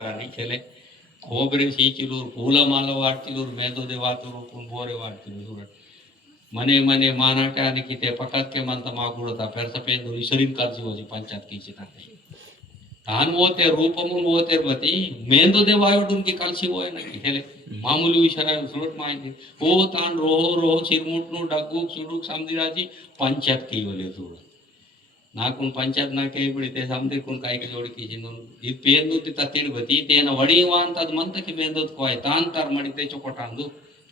केले खोबरे सीचिलूर పూలమాల వార్తిలూరు మేధోదేవాతులు పుంబోరే వార్తిలు చూడండి మనే మనే మానాటానికి ते पकाक्यमंत मागुळता पेरसपेंदु इसरिन कर्जी होजी पंचायत कीचिता तान होते रूपमु होते बती మేధోదేవాయుడుन की కలిసి పోయనకి हेले మామూలు విషయాలు చూడట్ మాయింది ఓ తాన్ రోహో రోహో చిరుముట్ను డగ్గు సుడుకు సందిరాజీ పంచాయత్ కీవలే చూడ नाकून पंचायत नाके बिड़ते समझे कुन काय के जोड़ की जिन्हों ये पेंदु ती तत्तीड़ बती तेना वड़ी वान तद मंत की पेंदु कोई तान तार मड़िते चोकोटांदु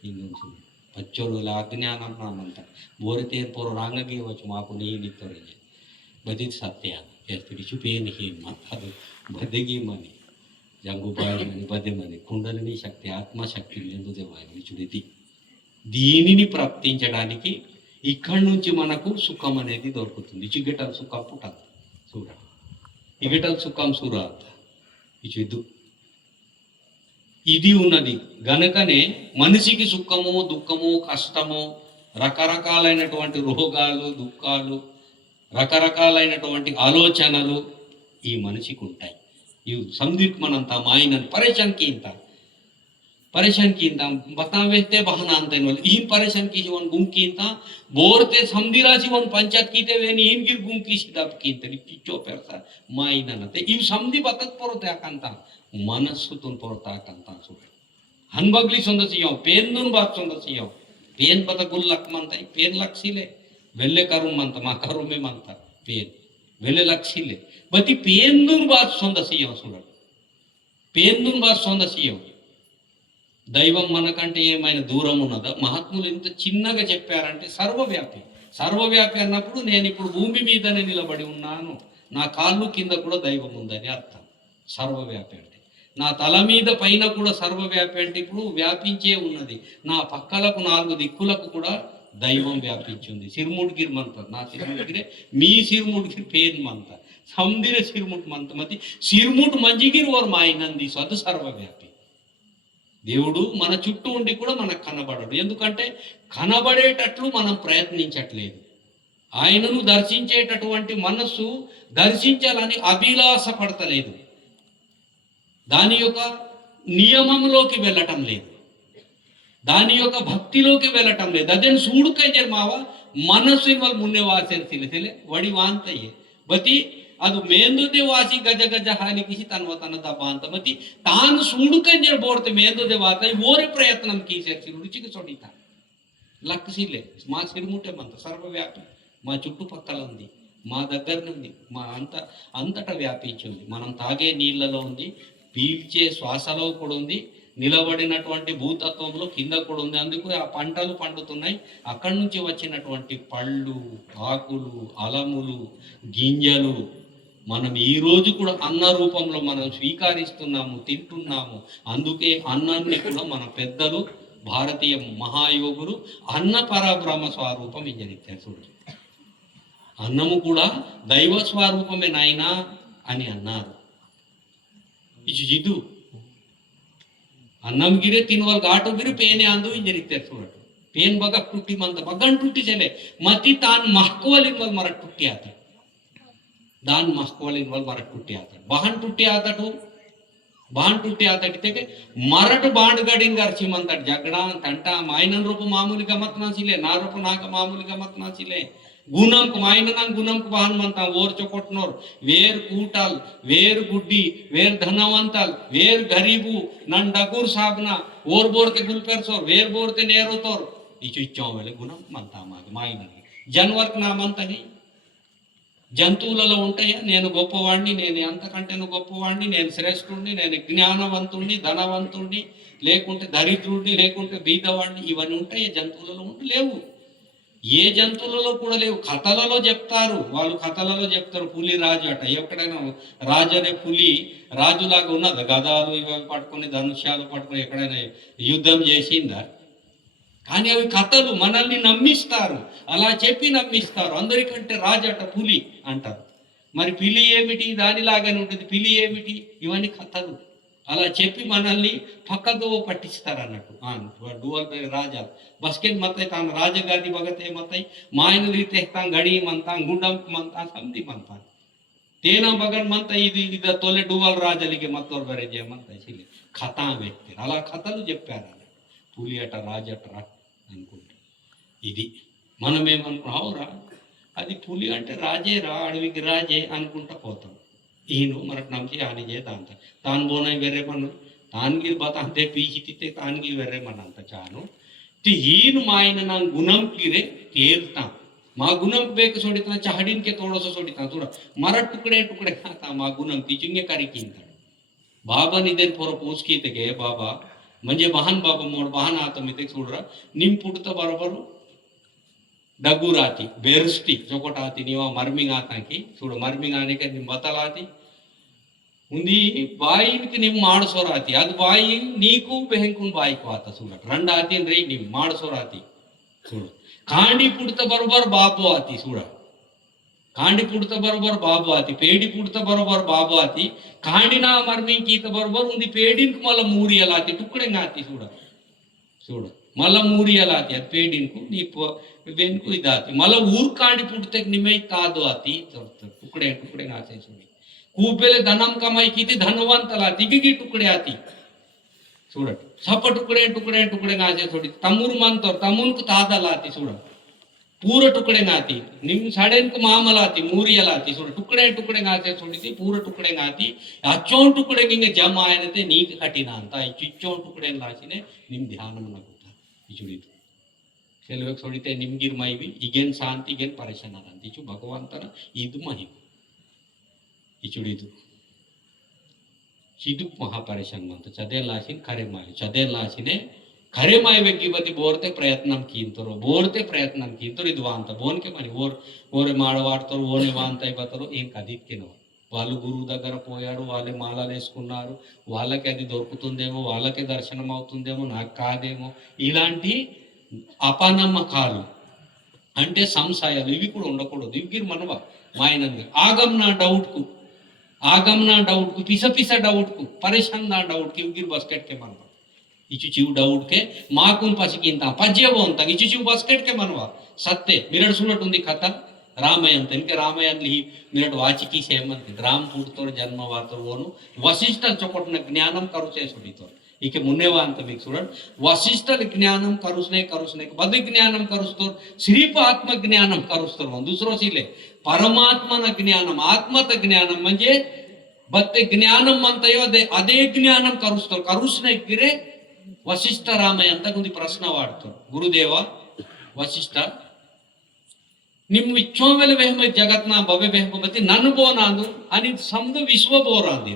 इंदुन सु बच्चों ला अज्ञानम ना मंत बोरते पोर रांगगी वच माको नी नितोरे बदित सत्य ये फिर चुपेन ही मत हद बदेगी मनी जंगु बाय मनी बदे मनी कुंडलिनी शक्ति आत्मा शक्ति लेंदु देवाय विचुडिति దీనిని ప్రాప్తించడానికి ఇక్కడ నుంచి మనకు సుఖం అనేది దొరుకుతుంది చిగిటల్ సుఖం పుట్టదు చూడ ఇగిటల్ సుఖం సురాత్ ఇచ్చిద్దు ఇది ఉన్నది గనుకనే మనిషికి సుఖము దుఃఖము కష్టము రకరకాలైనటువంటి రోగాలు దుఃఖాలు రకరకాలైనటువంటి ఆలోచనలు ఈ మనిషికి ఉంటాయి ఇవి సందిక్ మనంతా మాయినని परेशान कीनता बतावेते बहाना अंते नोल इन परेशान की जीवन गुम कीनता बोरते समदिरा जीवन पंचायत कीते वे इन गिर गुम की सिदाप कीनते पिचो पेरसा माइना नते इन समदि बतत पोरते आकांता मनस्सुतुन पोरता आकांता सुबे हनबगली संदसियो पेननुन बात संदसियो पेन बत गुल्लक मनता पेन लक्षिले वेल्ले करुम मनता मा करुमे मनता पेन वेल्ले लक्षिले बती पेननुन बात संदसियो सुबे पेननुन बात संदसियो దైవం మనకంటే ఏమైనా దూరం ఉన్నదా మహాత్ములు ఇంత చిన్నగా చెప్పారంటే సర్వవ్యాపి అన్నప్పుడు నేను ఇప్పుడు భూమి మీదనే నిలబడి ఉన్నాను నా కాళ్ళు కింద కూడా దైవం ఉందని అర్థం సర్వవ్యాపి అంటే నా తల మీద పైన కూడా సర్వవ్యాపి అంటే ఇప్పుడు వ్యాపించే ఉన్నది నా పక్కలకు 4 దిక్కులకు కూడా దైవం వ్యాపించింది సిర్ముడ్గిర్ మంత నా సిర్ముడ్గిరే మీ సిర్ముడ్గిర్ పేన్ మంత సముద్ర సిర్ముట్ మంత మతి సిర్ముట్ మంజిగిర్ ఓర్ మాయినంది సద్ సర్వవ్యాపి దేవుడు మన చుట్టూ ఉండి కూడా మనకు కనబడడు ఎందుకంటే కనబడేటట్లు మనం ప్రయత్నించట్లేదు ఆయనను దర్శించేటటువంటి మనస్సు దర్శించాలని అభిలాష పడతలేదు దాని యొక్క నియమంలోకి వెళ్ళటం లేదు దాని యొక్క భక్తిలోకి వెళ్ళటం లేదు అదేం సూడుకై జర్మావ మనస్సు ఇన్వాల్ మున్నే వాసేర్సిలే వడి వాంతయ్యే బతి ಅದು ಮೇಂದುದೆ ವಾಸಿ ಗಜ ಗಜ ಹಾಲಿ ಕಿಸಿ ತನ್ವತನ ದಬ್ಬ ಅಂತ ಮತಿ ತಾನು ಸುಡುಕಂಜರ್ ಬೋರ್ತೆ ಮೇಂದುದೆ ವಾತ ಓರೆ ಪ್ರಯತ್నం కీసేర్చి రుచికి చొడితా లక్సిలే మా సిరుముటే మంత సర్వవ్యాపి మా చుట్టుపక్కల ఉంది మా దగ్గర ఉంది మా అంతటా వ్యాపించింది మనం తాగే నీళ్ళలో ఉంది పీల్చే శ్వాసలో కూడా ఉంది నిలబడినటువంటి భూతత్వంలో కింద కూడా ఉంది అందుకు ఆ పంటలు పండుతున్నాయి అక్కడి నుంచి వచ్చినటువంటి పళ్ళు ఆకులు అలములు గింజలు మనం ఈ రోజు కూడా అన్న రూపంలో మనం స్వీకరిస్తున్నాము తింటున్నాము అందుకే అన్నాన్ని కూడా మన పెద్దలు భారతీయ మహాయోగులు అన్న పరబ్రహ్మ స్వరూపం ఇంజనిచ్చారు చూడండి అన్నము కూడా దైవ స్వరూపమే నాయనా అని అన్నారు ఇది अन्नम गिरे 3 वाल गाटो गिरे पेने आंदो इंजरिते చూడండి पेन बगा टुट्टी मंद बगन टुट्टी चले मती तान महकवलिन वल मर टुट्टी आता दान महकवलिन वल मर टुट्टी आता बहन टुट्टी आता तो बाण टुट्टी आता किते मरट बांड गडिन गरची मंतट जगड़ा तंटा मायनन रूप मामूली गमत ना सिले ना रूप नाक मामूली गमत ना सिले गुणम को मायनन गुणम को बहन मंता ओर चोकोटनोर वेर कूटल वेर गुड्डी वेर धनवंतल वेर गरीबू नन डगुर साबना ओर बोर के गुल पेरसोर वेर बोर ते नेरोतोर इचो वेले गुणम मंता माग मायनन जानवर ना मंतनी జంతువులలో ఉంటాయా నేను గొప్పవాడిని నేను అంతకంటే గొప్పవాడిని నేను శ్రేష్ఠుడిని నేను జ్ఞానవంతుడిని ధనవంతుడిని లేకుంటే దరిద్రుడిని లేకుంటే బీదవాడిని ఇవన్నీ ఉంటాయి జంతువులలో లేవు ఏ జంతువులలో కూడా లేవు కథలలో చెప్తారు వాళ్ళు కథలలో చెప్తారు పులి రాజు అట ఎక్కడైనా రాజు అనే పులి రాజులాగా ఉన్నది గదాలు ఇవి పట్టుకొని ధనుష్యాలు పట్టుకొని ఎక్కడైనా యుద్ధం చేసిందా కానీ అవి కథలు మనల్ని నమ్మిస్తారు అలా చెప్పి నమ్మిస్తారు అందరికంటే రాజు అట పులి అంటారు మరి పిలి ఏమిటి దానిలాగానే ఉంటుంది పిలి ఏమిటి ఇవన్నీ కథలు అలా చెప్పి మనల్ని పక్కదో పట్టిస్తారు అన్నట్టు డూవల్ రాజా బస్కెన్ మతాయి తాను రాజగాది భగతే మతాయి మాయన రీతే గడి మంతా గుండం మంతా సంధి మంతా तेना बगन म्हणता ఇది తొలి డువల్ రాజలికి మత్తోర్ బరే చేయమంత ఇసిలే ఖతా వ్యక్తి అలా కథలు చెప్పారు. పులి అట రాజటరా అనుకుంటా. ఇది మనమేమనుకున్నావురా అది పులి అంటే రాజే రా, అడవికి రాజే అనుకుంటా పోతాం. ఈయన మనకు నమ్మి ఆనిజే దాంత తాను బోన వేరే మన తానికి బతాంతే పీకితే తానికి వేరే మన అంత చాను హీను మాయన నా గుణం కిరే తేల్తా मा गुणम बेक सोडितना चहडीन के थोडंसं सोडितना थोडं मरा टुकडे टुकडे खाता मा गुणम तिचिंगे कारी किंता बाबा निदेन पोर पोचकीतेगे बाबा म्हणजे बहान बाबा मोड बहान आता मी ते सोडरा निम पुडता बरोबर डगू राती बेरस्टी जोकोट आती निवा मर्मिंग आता की सोड मर्मिंग आने के निम बतलाती ఉంది బాయికి నిమ్ మాడసోరాతి అది బాయి నీకు బెహంకున్ బాయికి వాత చూడ రెండు ఆతి రే నిమ్ మాడసోరాతి చూడు कांडी पुड़ता बरोबर बाबू आती सूड़ा कांडी पुड़ता बरोबर बाबू आती पेड़ी पुड़ता बरोबर बाबू आती कांडी ना मर्मी की बरोबर उन्दी पेड़ी को मला मूरी अलाती टुकड़े आती सूड़ा सूड़ा मला मूरी अलाती అది पेड़ी को नी वेन को इदाती मला ऊर कांडी पुड़ते निमे तादो आती टुकड़े टुकड़े आते सूड़ी खूबेले धनम कमाई की थी धनवंत अलाती गिगी टुकड़े आती చూడండి సప టుకడే టుకడే టుకడే గాసే छोड़ी तमुर मन तो तमुन को तादा लाती చూడ पूरा टुकड़े गाती निम साडेन को मामलाती मूरी अलाती చూడ टुकड़े टुकड़े गासे छोड़ी थी पूरा टुकड़े गाती अच्चों टुकड़े गिंगे जम आयनते नीक कठिना ಅಂತ ಚಿಚ್ಚೋं टुकड़े लासिने निम ध्यानम नगुता इचुड़ी सेलवे छोड़ीते निमगिर माईवी इगेन शांति इगेन परेशान अंती चु भगवंतನ ಇದು ಮಹಿಮ इचुड़ी चिदुक महापरेशान म्हणतो चदेल लाशीन खरे माय चदेल लाशीने खरे माय व्यक्ती बती बोरते प्रयत्न कींतरो बोरते प्रयत्न कींतरो ಇದು ಅಂತ ಬೋನ್ಕೆ మరి ఓరే మాడవాడతారు ఓనే వాంతై బతరు ఏం కదిక్కినో వాళ్ళు గురువు దగ్గర పోయారు వాళ్ళే మాలలు వేసుకున్నారు వాళ్ళకి అది దొరుకుతుందేమో వాళ్ళకే దర్శనం అవుతుందేమో నాకు కాదేమో ఇలాంటి అపనమ్మకాలు అంటే సంశయాలు ఇవి కూడా ఉండకూడదు ఇవి మనవ మాయనంగా ఆగమన డౌట్ కు आगमना डाउट को पिसा पिसा डाउट को परेशान ना डाउट की उगिर बास्केट के मनवा इचु चिव डाउट के माकुन पसिकिंता पज्जे बोंता इचु चिव बास्केट के मनवा सत्ते मिरड सुलट उंदी कथा रामायण तनके रामायण ली मिरड वाचिकी सेमंत राम पुडतोर जन्म वातोर वोनु वशिष्ठ चोकोटन ज्ञानम करूचे सोडितोर इके मुन्नेवा अंत मिक सुरड वशिष्ठ ज्ञानम करूसने बद ज्ञानम करूस्तोर श्रीप आत्म ज्ञानम करूस्तोर वन दुसरो सिले परमात्मन ज्ञानम आत्मत ज्ञानम म्हणजे बत्ते ज्ञानम म्हणतायो अदे ज्ञानम करूस्तोर करूसने गिरे वशिष्ठ रामय ಅಂತ ಒಂದು ಪ್ರಶ್ನೆ ವಾಡ್ತೋ ಗುರುದೇವ ವಶಿಷ್ಠ ನಿಮ್ ಇಚ್ಚೋ ಮೇಲೆ ವೆಹಮ ಜಗತ್ನ ಬವೆ ವೆಹಮ ಬತಿ ನನ್ ಬೋನಾಂದು అని ಸಮದು ವಿಶ್ವ ಬೋರಾಂದಿ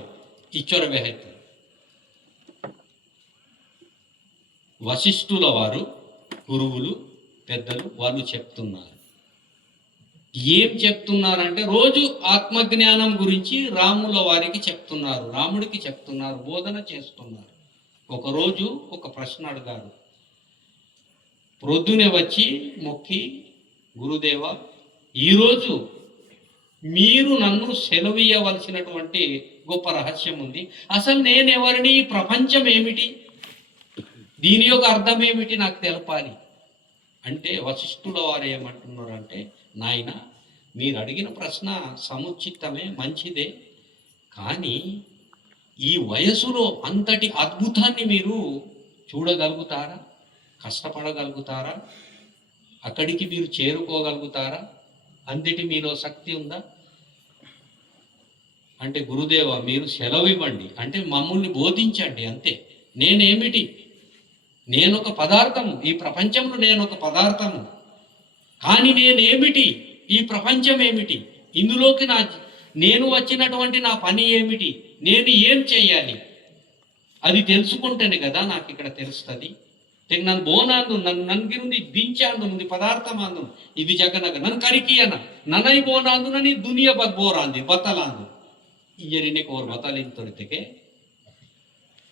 ఇచ్చోర వెహత వశిష్ఠుల వారు గురువులు పెద్దలు వాళ్ళు చెప్తున్నారు ఏం చెప్తున్నారంటే రోజు ఆత్మజ్ఞానం గురించి రాముల వారికి చెప్తున్నారు రాముడికి చెప్తున్నారు బోధన చేస్తున్నారు ఒకరోజు ఒక ప్రశ్న అడిగారు ప్రొద్దునే వచ్చి మొక్కి గురుదేవ ఈరోజు మీరు నన్ను సెలవియవలసినటువంటి గొప్ప రహస్యం ఉంది అసలు నేను ఎవరిని ప్రపంచం ఏమిటి దీని యొక్క అర్థం ఏమిటి నాకు తెలపాలి అంటే వశిష్ఠుల వారు ఏమంటున్నారంటే నాయన మీరు అడిగిన ప్రశ్న సముచితమే మంచిదే కానీ ఈ వయసులో అంతటి అద్భుతాన్ని మీరు చూడగలుగుతారా కష్టపడగలుగుతారా అక్కడికి మీరు చేరుకోగలుగుతారా అంతటి మీలో శక్తి ఉందా అంటే గురుదేవ మీరు సెలవు ఇవ్వండి అంటే మమ్మల్ని బోధించండి అంతే నేనేమిటి నేను ఒక పదార్థము ఈ ప్రపంచంలో నేను ఒక పదార్థము కానీ నేనేమిటి ఈ ప్రపంచం ఏమిటి ఇందులోకి నేను వచ్చినటువంటి నా పని ఏమిటి నేను ఏం చేయాలి అది తెలుసుకుంటేనే కదా నాకు ఇక్కడ తెలుస్తుంది నన్ను బోనాందు నన్గిరుంది దించాందు ఉంది పదార్థం అందు ఇది జగనగ నన్ను కరికి అన్న నన్నై బోనాందు నన్ను దునియా ಬೋರಾಂದಿ ಬತ್ತಲಾಂದು ಇಯರಿನೇ ಕೋರ್ ಬತ್ತಲಿನ ತೊರಿತೆಗೆ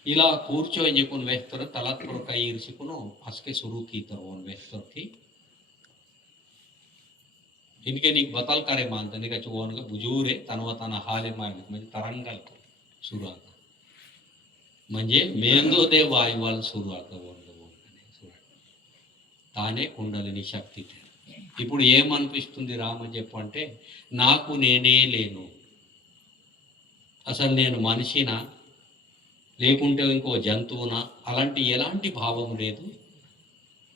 ఇలా కూర్చొని చెప్పుకుని వేస్తారు తలత్తురు కై ఇరుచుకును అసకే సురు కీతారు ఓన్ వేస్తోకి इनके नीक बतल करे मानते निका चुवन का बुजूरे तनवा तना हाले मायले म्हणजे तरंगल सुरू आता म्हणजे मेंदो वायुवाल सुरू आता తానే కుండలిని శక్తి ఇప్పుడు ఏమనిపిస్తుంది రామ చెప్పంటే నాకు నేనే లేను అసలు నేను మనిషినా లేకుంటే ఇంకో జంతువునా అలాంటి ఎలాంటి భావం లేదు.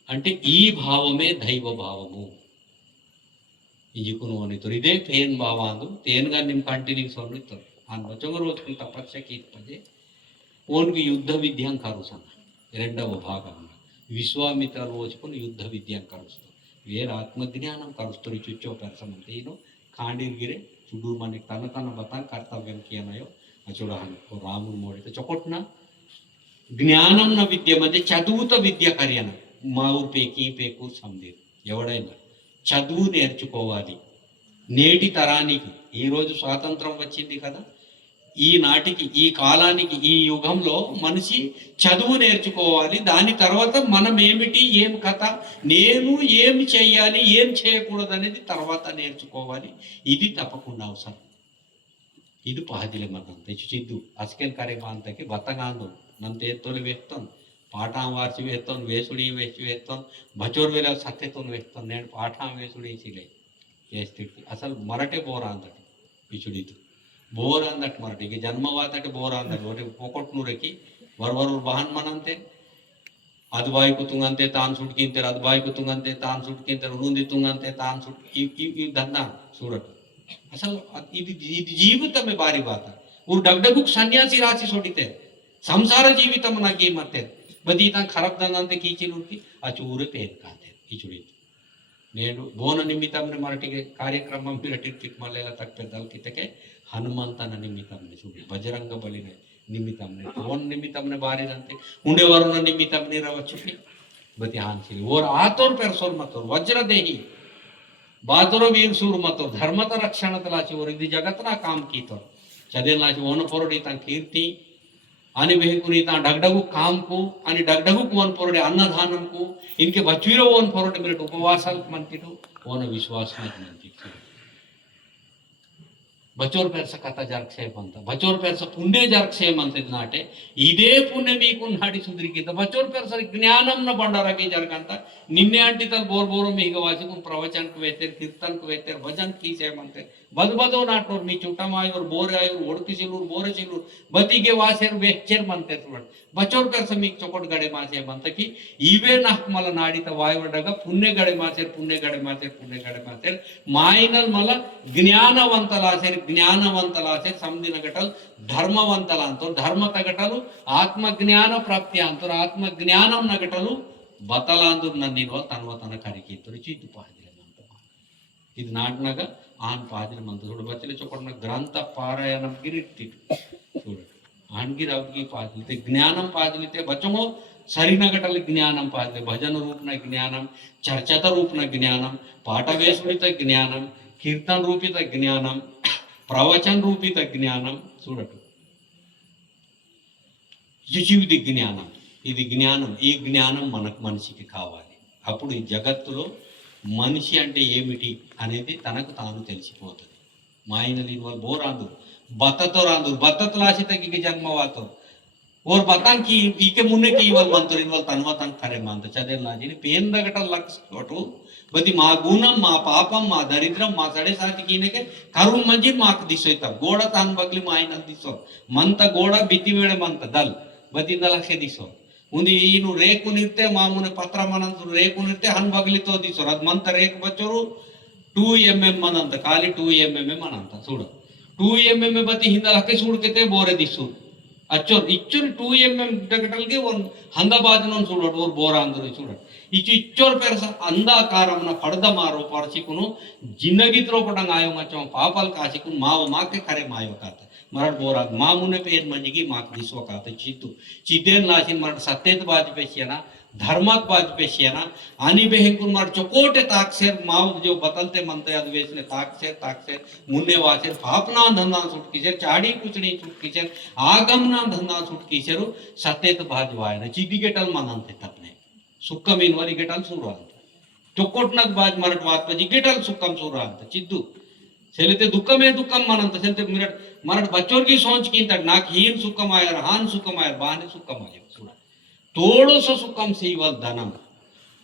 అంటే ఈ ಭಾವమే ದೈವ ಭಾವము ಈಜುಕುನು ಅನಿತರು ಇದೇ ತೇನ್ ಭಾವ ಅಂದು ತೇನ್ಗ ನಿಮ್ಮ ಕಂಟಿನ್ಯೂಸ್ ಅನ್ನಿತ್ತರು ಆ ಬಚಂಗರು ಓದ್ಕೊಂಡು ತಪಸ್ಸಕ್ಕೆ ಇಪ್ಪದೆ ఓన్కి యుద్ధ విద్యం కరుసన్న రెండవ భాగంలో విశ్వామిత్రలు వచ్చుకొని యుద్ధ విద్యం కరుస్తారు వేరే ఆత్మజ్ఞానం కరుస్తారు చుచ్చో పెరసమంటే ఈయన కాండిగిరే చుడు మనకి తన బతాం కర్తవ్యం కియనయో చూడహాను రాముడు మోడితే చొకొట్న జ్ఞానం న విద్య మధ్య చదువుత విద్య కర్యన మా ఊరు పేకి పేకు సందేరు ఎవడైనా చదువు నేర్చుకోవాలి. నేటి తరానికి ఈరోజు స్వాతంత్రం వచ్చింది కదా, ఈనాటికి ఈ కాలానికి ఈ యుగంలో మనిషి చదువు నేర్చుకోవాలి. దాని తర్వాత మనం ఏమిటి ఏం కథ, నేను ఏమి చేయాలి ఏం చేయకూడదు అనేది తర్వాత నేర్చుకోవాలి. ఇది తప్పకుండా అవసరం. ಇದು ಪಹದಿಲೆ ಮನಂತೆ ಚಿದ್ದು ಅಸ್ಕೆನ್ ಕರೆ ಮಾಂತಕ್ಕೆ ಬತ್ತಗಾಂದು ನಂತೆ ಎತ್ತೊಲಿ ವೇತ್ತನ್ ಪಾಠಾಂ ವಾರ್ಸಿ ವೇತ್ತನ್ ವೇಸುಡಿ ವೇಸಿ ವೇತ್ತನ್ ಬಚೋರ್ ವೇಲ ಸತ್ತೆತೊನ್ ವೇತ್ತನ್ నేను పాఠాం వేసుడి సిలే చేస్తికి అసలు మరటే బోర్ అందట పిచుడిదు బోర్ అందట మరటే ఇక జన్మవాతట బోర్ అందట ఒకటి పొకొట్నూరకి వరవరు బహన్ మనంతే ಅದು ಬಾಯಿ ಕುತ್ತುಂಗಂತೆ ತಾನು ಸುಟ್ಕಿಂತಾರೆ, ಅದು ಬಾಯಿ ಕುತ್ತುಂಗಂತೆ ತಾನು ಸುಟ್ಕಿಂತಾರೆ, ಉಳುಂದಿ ತುಂಗಂತೆ ತಾನು ಸುಟ್ ಈ ದಂಡ చూడటం అసలు ఇది ఇది జీవితమే భారీ బాత ఊరు డగ్డగు సన్యాసి రాసి సొడితే సంసార జీవితం నాకే ಮತ್ತೆ ಬದಿ ತಾ ಖರಾಬ್ ದಂದಂತೆ ಕೀಚಿಲುರ್ತಿ ಆ ಚೂರು ಪೇರ್ ಕಾತೆ ಕಿಚುಡಿ నేను బోన నిమిత్తంని మరటిಗೆ కార్యక్రమం పిరటికి మళ్ళీ తక్పెద్దలు కితకే హనుమంతన నిమిత్తంని చూడి బజరంగ బలిన నిమిత్తంని బోన నిమిత్తంని బారిదంತೆ ఉండేవారున నిమిత్తంని రవచ్చు బతి హాన్సిలి ఓర్ ఆతోర్ పెర్సోర్ మతోర్ వజ్రదేహి बहादुर वीर सूर मतो धर्मत रक्षण तलाची और इदी जगत ना काम की तो चदेल नाची वन पोरडी ता कीर्ति आणि बेहकुनी ता डगडगु काम को आणि डगडगु वन पोरडे अन्नदानम को इनके बचवीरो वन पोरडे मिनट उपवासल मनतिटो वन विश्वास में मनतिटो बचोर पेरस कथा जरक्षेप अंत बचोर पेरस पुण्य जरक्षेप अंत नाटे इदे पुण्य मीकु नाडी सुधरिकित बचोर पेरस ज्ञानम न भंडारगे जरगंत निन्ने अंटितल बोर बोरो मीग वाचिकुन प्रवचन को वेतेर कीर्तन को वेतेर भजन कीसे मनते बदबदो नाटोर मी चुटमायोर बोरे आयोर ओडकिसिलूर बोरे चिलूर बतिगे वासेर वेचेर मनते सुड बचोर पेरस मीक चोकोट गडे मासे मनत की इवे नाक मल नाडीत वायवडग पुण्य गडे मासेर पुण्य गडे मासेर पुण्य गडे मासेर मायनल मल ज्ञानवंतलासेर ಜ್ಞಾನವಂತಲಾಸೆ ಸಮದಿನ ಗಟಲ್ ಧರ್ಮವಂತಲ ಅಂತ ಧರ್ಮ ತಗಟಲು ಆತ್ಮಜ್ಞಾನ ಪ್ರಾಪ್ತಿ ಅಂತ ಆತ್ಮಜ್ಞಾನಂ ನಗಟಲು ಬತಲಾಂದು ನನ್ನಿರುವ ತನ್ವ ತನ ಕರಿಕಿತ್ತು ಚಿತ್ತು ಪಾದಿಲೆ ಮಂತ ಇದು ನಾಟ್ನಾಗ ಆನ್ ಪಾದಿಲೆ ಮಂತ చూడు బచ్చలే చొకొన్న గ్రంథ పారాయణం గిరిట్టిటు చూడు ఆన్గిర్ అవకి పాదిలితే జ్ఞానం పాదిలితే బచ్చమో సరినగటల జ్ఞానం పాదిలే భజన రూపన జ్ఞానం చర్చత రూపన జ్ఞానం పాఠవేశుడిత జ్ఞానం కీర్తన రూపిత జ్ఞానం ప్రవచన రూపిత జ్ఞానం చూడటు జీవిత జ్ఞానం ఇది జ్ఞానం ఈ జ్ఞానం మనకు మనిషికి కావాలి. అప్పుడు ఈ జగత్తులో మనిషి అంటే ఏమిటి అనేది తనకు తాను తెలిసిపోతుంది. మాయనలు ఇన్వాల్వ్ బోరాందు బత్తతో రాందు బత్తతో లాసి తగ్గి జన్మవాతో और बतान की इके मुन्ने की इवल मंत्र इवल तन्वा तन करे मानते चदेल ना जिने पेन दगटल लक्स कोटू बदी मा गुणम मा पापम मा दरिद्रम मा सड़े साथी कीने के करुम मंजिर माक दिसोय तब गोड़ा तान बगली मायन दिसो मंत गोड़ा बिति वेळे मंत दल बदी दलखे दिसो उंदी इनु रेकु निर्ते मामुने पत्र मनंत रेकु निर्ते हन बगली तो दिसो अद मंत रेक बच्चोरू 2 mm मनंत खाली 2 mm मनंत చూడ 2 mm बदी हिंदलखे सूडकेते बोरे दिसो అచ్చోర్ ఇచ్చోర్ 2 mm డగటల్ಗೆ ಒಂದು ಹಂದಬಾಜನನ್ చూడడు और ಬೋರಾಂದ್ರು చూడడు ఇచ్చోర్ పెరస అంధాకారమున పడద మారో పరచికును జిందగీత్రో పడంగ ఆయో మచ్చం పాపల్ కాచికును మావ మాకే కరే మాయో కాత मरड बोरा मामुने पेर मंजिगी माक दिसो कात चित्तू चिदेन लासिन मरड सत्तेत बाज पेशियना धर्मात बाज पेशियना आनी बेहंकुन मरड चोकोटे ताकसेर माव जो बतलते मनते अदवेसने ताकसेर मुन्ने वासेर पापना धंधा सुटकीसेर चाडी कुचणी सुटकीसेर आगमना धंधा सुटकीसेर सत्तेत बाज वायना चिदी गेटल मनंते तपने सुक्कमीन वाली गेटल सुरांत चोकोटनक बाज मरड वात पजी गेटल सुक्कम सुरांत चिद्दू सेलेते दुःखमे दुःखम मनंत सेलेते मिरड मरड बच्चों की सोच की तक नाक हीन सुखम आयर हान सुखम आयर बाने सुखम आयर सुना तोड़ो सो सुखम सीवल धनम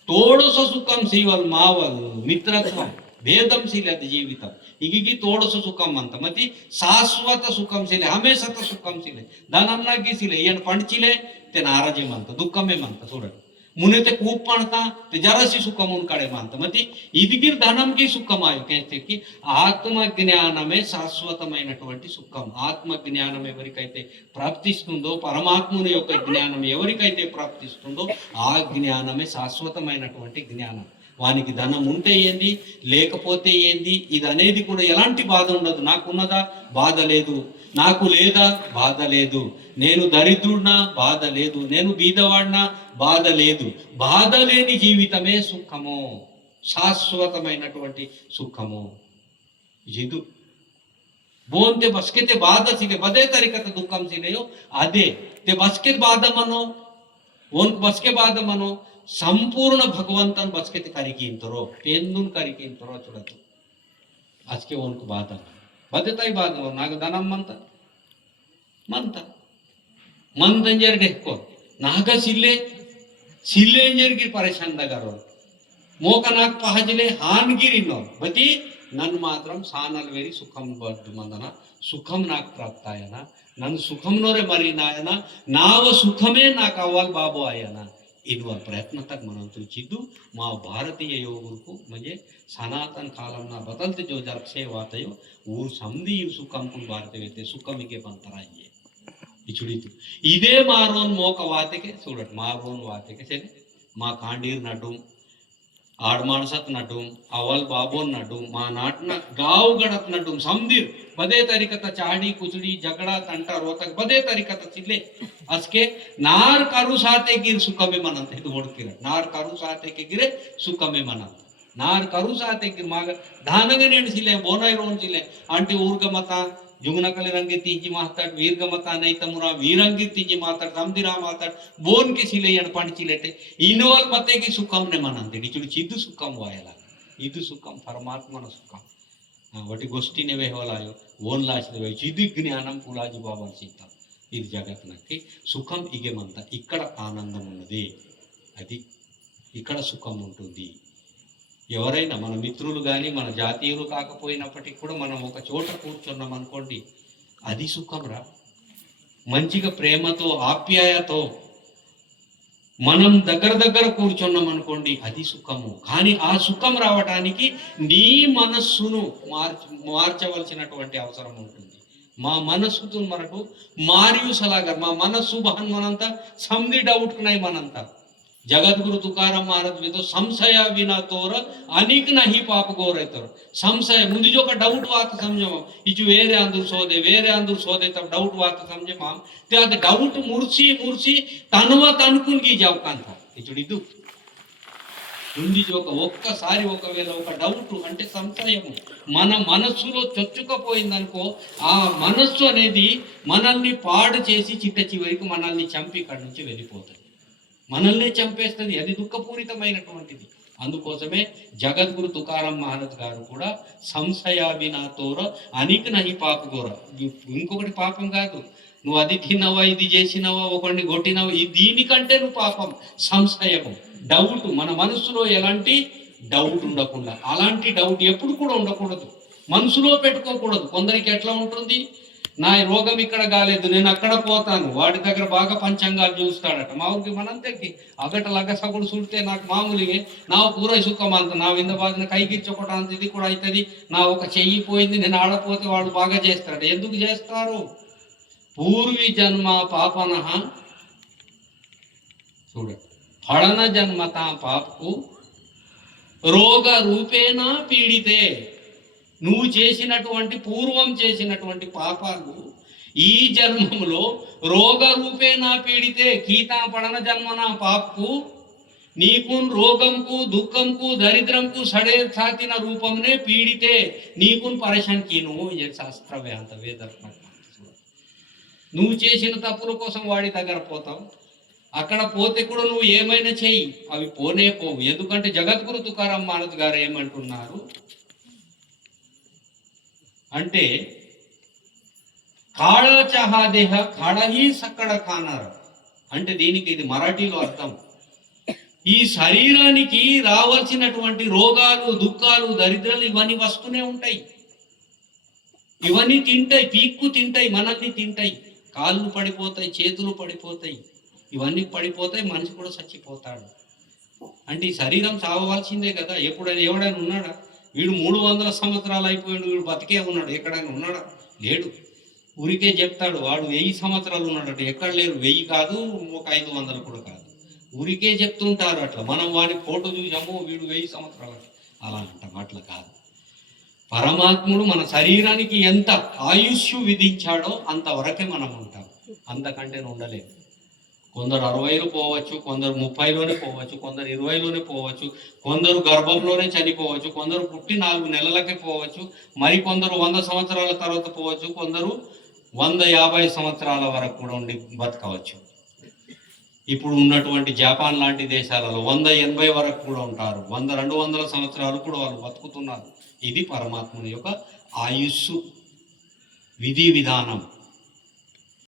तोड़ो सो सुखम सीवल मावल मित्रत्व ಭೇದಂ ಸಿಲೆ ಅದು ಜೀವಿತ ಈಗಿಗಿ ತೋಡಸು ಸುಖಂ ಅಂತ ಮತಿ ಶಾಶ್ವತ ಸುಖಂ ಸಿಲೆ ಹಮೇಶತ ಸುಖಂ ಸಿಲೆ ದಾನಮ್ನಾಗಿ ಸಿಲೆ ಏನು ಪಂಡ್ಚಿಲೆ ते नाराजी मानता दुःखमे मानता सोडत मुने ते खूप पाणता ते जराशी सुख म्हणून काढे मानता मग ती इदगिर धनमकी सुखमायो कहते कि ఆత్మజ్ఞానమే శాశ్వతమైనటువంటి సుఖం ఆత్మజ్ఞానం ఎవరికైతే ప్రాప్తిస్తుందో పరమాత్ముని యొక్క జ్ఞానం ఎవరికైతే ప్రాప్తిస్తుందో ఆ జ్ఞానమే శాశ్వతమైనటువంటి జ్ఞానం వానికి ధనం ఉంటే ఏంది లేకపోతే ఏంది ఇది అనేది కూడా ఎలాంటి బాధ ఉండదు నాకున్నదా బాధ లేదు నాకు లేదా బాధ లేదు నేను దరిద్రుడినా బాధ లేదు నేను బీదవాడినా బాధ లేదు బాధ లేని జీవితమే సుఖము శాశ్వతమైనటువంటి సుఖము జిదు बोलते बसके ते बाद सिले बदे तरीकत दुःखम सिलेयो आदे ते बसके बाद मनो ओन बसके बाद मनो संपूर्ण भगवंतन बसके ते करिकींतरो पेंदुन करिकींतरो चुडतो आज के ओन को बाद बदे ताई बाद नाग दानम मनता मनता मन दंजर देखो नाग सिले सिले इंजर की परेशान दगारो मोका नाग पहाजले हानगिरी नो बती నన్ను మాత్రం సానల్ వేరి సుఖం బద్దు మందన సుఖం నాకు ప్రాప్తాయన నన్ను సుఖంలోనే మరి నాయన నావ సుఖమే నాకు అవ్వాలి బాబు ఆయన ఇన్వ प्रयत्न तक మనం तुझिದ್ದು మా భారతీయ యోగులకు म्हणजे सनातन कालमना बदलते जो जरक्षे वातयो ఊరు సంధి సుఖంకు భారతవేతే సుఖమికే పంతరాయే ఇచుడితు ఇదే మారోన్ మోక వాతకే చూడండి మారోన్ వాతకే సరే మా కాండీర్ నడు आड माणसात नटूम अवल बाबोन नटूम मा नाटना गाव गडत नटूम समदीर बदे तरीकता चाडी कुचडी झगड़ा तंटा रोतक बदे तरीकता चिल्ले असके नार कारू साथे गिर सुखमे मनंत हे ओडकिर नार कारू साथे के गिरे सुखमे मनंत नार कारू साथे गिर माग धानगे नेणसिले बोनाय रोणसिले आंटी ऊर्गमता जुगनकले रंगे तीजी माताड वीरगमता नहीं तमुरा वीरंगी तीजी माताड समदिरा माताड बोन के सिले यण पंडचिलेटे इनवल मते की सुखम ने मनंते डिचुडी चिद्दु सुखम वायला इदु सुखम परमात्मन सुखम वटी गोष्टीने वेहवलायो ओन लाचदे चिद्दु ज्ञानम पुलाजी बाबा सीता ఇది జగత్నకి సుఖం ఇగే మంత ఇక్కడ ఆనందం ఉన్నది అది ఇక్కడ సుఖం ఉంటుంది ఎవరైనా మన మిత్రులు కానీ మన జాతీయులు కాకపోయినప్పటికీ కూడా మనం ఒక చోట కూర్చున్నాం అనుకోండి అది సుఖంరా మంచిగా ప్రేమతో ఆప్యాయతో మనం దగ్గర కూర్చున్నాం అనుకోండి అది సుఖము కానీ ఆ సుఖం రావడానికి నీ మనస్సును మార్చవలసినటువంటి అవసరం ఉంటుంది మా మనస్సుతో మనకు మారియు సలాగర్ మా మనస్సు బహన్ మనంత సంధి డౌట్కున్నాయి మనంతా जगद्गुरु तुकाराम महाराज में तो संशय विना तोर अनेक नहीं पाप गोर संशय मुझे जो का डाउट बात समझो इचु वेरे अंदर सोदे तब डाउट बात समझे माम ते अद डाउट मुर्सी तनव तनुकुन की जाव कांता इचुडिदु ఉంది జోక ఒక్కసారి ఒకవేళ ఒక డౌట్ అంటే సంశయము మన మనస్సులో చొచ్చుకపోయిందనుకో ఆ మనస్సు అనేది మనల్ని పాడు చేసి చిట్ట చివరికి మనల్ని చంపి ఇక్కడి నుంచి వెళ్ళిపోతుంది మనల్నే చంపేస్తుంది అది దుఃఖపూరితమైనటువంటిది అందుకోసమే జగద్గురు తుకారాం మహారాజ్ గారు కూడా సంశయ వినా తోర అనిక్ నహి పాప గోర ఇంకొకటి పాపం కాదు నువ్వు అది తిన్నావా ఇది చేసినావా ఒకరిని కొట్టినావా దీనికంటే నువ్వు పాపం సంశయము డౌట్ మన మనసులో ఎలాంటి డౌట్ ఉండకుండా అలాంటి డౌట్ ఎప్పుడు కూడా ఉండకూడదు మనసులో పెట్టుకోకూడదు కొందరికి ఎట్లా ఉంటుంది నా రోగం ఇక్కడ కాలేదు నేను అక్కడ పోతాను వాడి దగ్గర బాగా పంచాంగాలు చూస్తాడట మా ఊరికి మనంతకి అగట లగసగుడు చూడితే నాకు మామూలుగా నా పూర సుఖం అంత నా వింద బాధన కైకిచ్చొకటంత ఇది కూడా అవుతుంది నా ఒక చెయ్యి పోయింది నేను ఆడపోతే వాడు బాగా చేస్తాడు ఎందుకు చేస్తారు పూర్వి జన్మ పాపన చూడ ఫళన జన్మత పాపకు రోగ రూపేణ పీడితే నువ్వు చేసినటువంటి పూర్వం చేసినటువంటి పాపాలు ఈ జన్మములో రోగ రూపేణ పీడితే కీతా పడన జన్మన పాపకు నీకు రోగంకు దుఃఖంకు దరిద్రంకు సడే సాతిన రూపంనే పీడితే నీకు పరేషాన్ కీను శాస్త్రవే అంత వేదర్పణ నువ్వు చేసిన తప్పుల కోసం వాడి దగ్గర పోతావు అక్కడ పోతే కూడా నువ్వు ఏమైనా చెయ్యి అవి పోనే పోవు ఎందుకంటే జగద్గురు తుకారాం మహారాజ్ గారు ఏమంటున్నారు అంటే కాళ చహాదేహ కళహి సక్కడ కానారు అంటే దీనికి ఇది మరాఠీలో అర్థం ఈ శరీరానికి రావాల్సినటువంటి రోగాలు, దుఃఖాలు, దరిద్రాలు ఇవన్నీ వస్తూనే ఉంటాయి. ఇవన్నీ తింటాయి, పీక్కు తింటాయి, మనల్ని తింటాయి. కాళ్ళు పడిపోతాయి, చేతులు పడిపోతాయి, ఇవన్నీ పడిపోతాయి, మనిషి కూడా చచ్చిపోతాడు. అంటే ఈ శరీరం చావవలసిందే కదా. ఎప్పుడైనా ఎవడైనా ఉన్నాడా? వీడు 300 సంవత్సరాలు అయిపోయాడు, వీడు బతికే ఉన్నాడు, ఎక్కడైనా ఉన్నాడా? లేడు. ఊరికే చెప్తాడు వాడు 1000 సంవత్సరాలు ఉన్నాడట. ఎక్కడ లేరు, 1000 కాదు, ఒక 500 కూడా కాదు. ఊరికే చెప్తుంటారు అట్లా. మనం వాడి ఫోటో చూసాము, వీడు 1000 సంవత్సరాలు, అలా అంటాం. అట్లా కాదు. పరమాత్ముడు మన శరీరానికి ఎంత ఆయుష్ విధించాడో అంతవరకే మనం ఉంటాం, అంతకంటే ఉండలేము. కొందరు 60లో పోవచ్చు, కొందరు 30లోనే పోవచ్చు, కొందరు 20లోనే పోవచ్చు, కొందరు గర్భంలోనే చనిపోవచ్చు, కొందరు పుట్టి 4 నెలలకే పోవచ్చు, మరి కొందరు 100 సంవత్సరాల తర్వాత పోవచ్చు, కొందరు 150 సంవత్సరాల వరకు కూడా ఉండి బతకవచ్చు. ఇప్పుడు ఉన్నటువంటి జపాన్ లాంటి దేశాలలో 180 వరకు కూడా ఉంటారు, 100-200 సంవత్సరాలు కూడా వాళ్ళు బతుకుతున్నారు. ఇది పరమాత్ముని యొక్క ఆయుస్సు విధి విధానం.